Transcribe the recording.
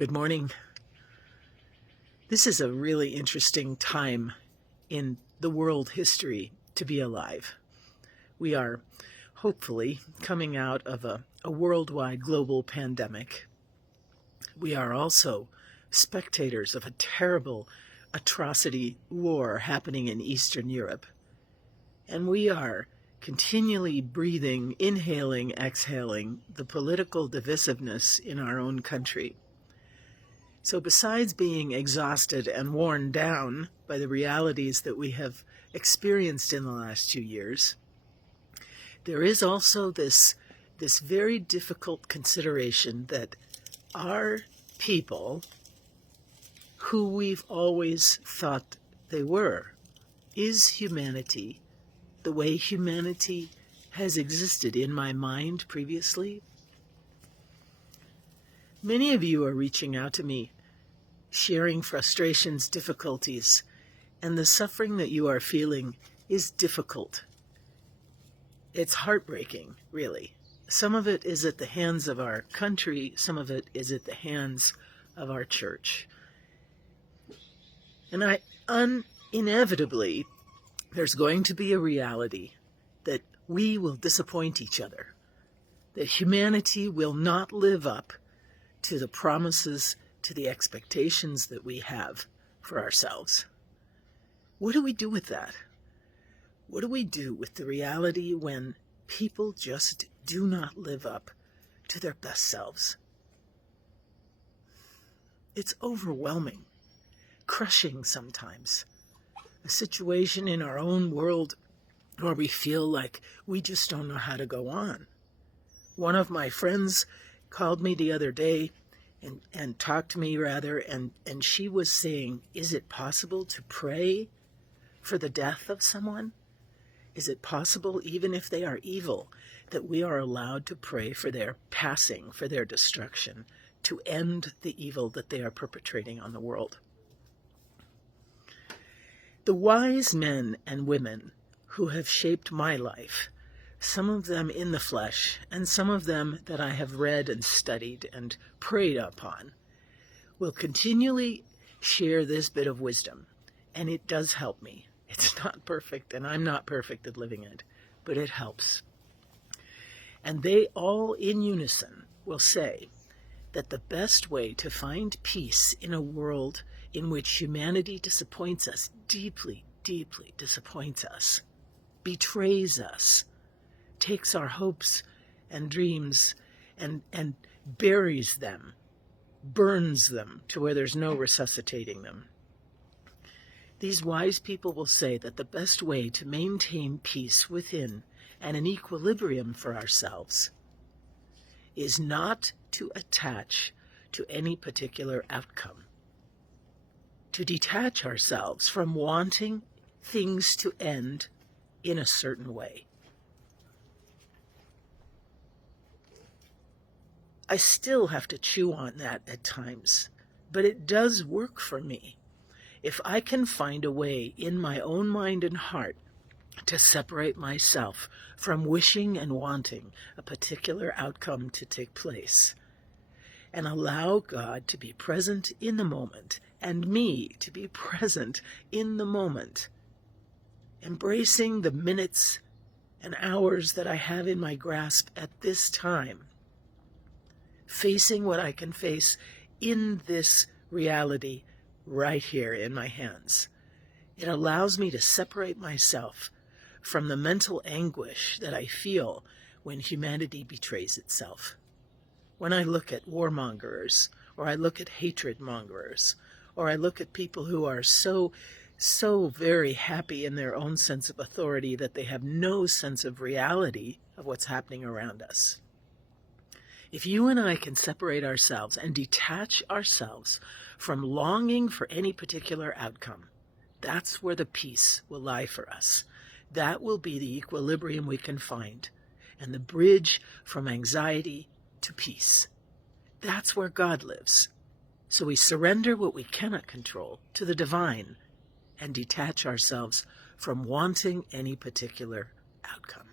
Good morning. This is a really interesting time in the world history to be alive. We are hopefully coming out of a worldwide global pandemic. We are also spectators of a terrible atrocity war happening in Eastern Europe. And we are continually breathing, inhaling, exhaling the political divisiveness in our own country. So besides being exhausted and worn down by the realities that we have experienced in the last 2 years, there is also this very difficult consideration that our people, who we've always thought they were, is humanity the way humanity has existed in my mind previously? Many of you are reaching out to me, sharing frustrations, difficulties, and the suffering that you are feeling is difficult. It's heartbreaking, really. Some of it is at the hands of our country, some of it is at the hands of our church. And inevitably, there's going to be a reality that we will disappoint each other, that humanity will not live up to the promises, to the expectations that we have for ourselves. What do we do with that? What do we do with the reality when people just do not live up to their best selves? It's overwhelming, crushing sometimes. A situation in our own world where we feel like we just don't know how to go on. One of my friends called me the other day and talked to me rather, and she was saying, is it possible to pray for the death of someone? Is it possible, even if they are evil, that we are allowed to pray for their passing, for their destruction, to end the evil that they are perpetrating on the world? The wise men and women who have shaped my life, some of them in the flesh, and some of them that I have read and studied and prayed upon, will continually share this bit of wisdom, and it does help me. It's not perfect, and I'm not perfect at living it, but it helps. And they all in unison will say that the best way to find peace in a world in which humanity disappoints us, deeply, deeply disappoints us, betrays us, takes our hopes and dreams and buries them, burns them to where there's no resuscitating them. These wise people will say that the best way to maintain peace within and an equilibrium for ourselves is not to attach to any particular outcome, to detach ourselves from wanting things to end in a certain way. I still have to chew on that at times, but it does work for me. If I can find a way in my own mind and heart to separate myself from wishing and wanting a particular outcome to take place, and allow God to be present in the moment, and me to be present in the moment, embracing the minutes and hours that I have in my grasp at this time, facing what I can face in this reality right here in my hands. It allows me to separate myself from the mental anguish that I feel when humanity betrays itself. When I look at warmongers, or I look at hatred mongers, or I look at people who are so very happy in their own sense of authority that they have no sense of reality of what's happening around us. If you and I can separate ourselves and detach ourselves from longing for any particular outcome, that's where the peace will lie for us. That will be the equilibrium we can find, and the bridge from anxiety to peace. That's where God lives. So we surrender what we cannot control to the divine and detach ourselves from wanting any particular outcome.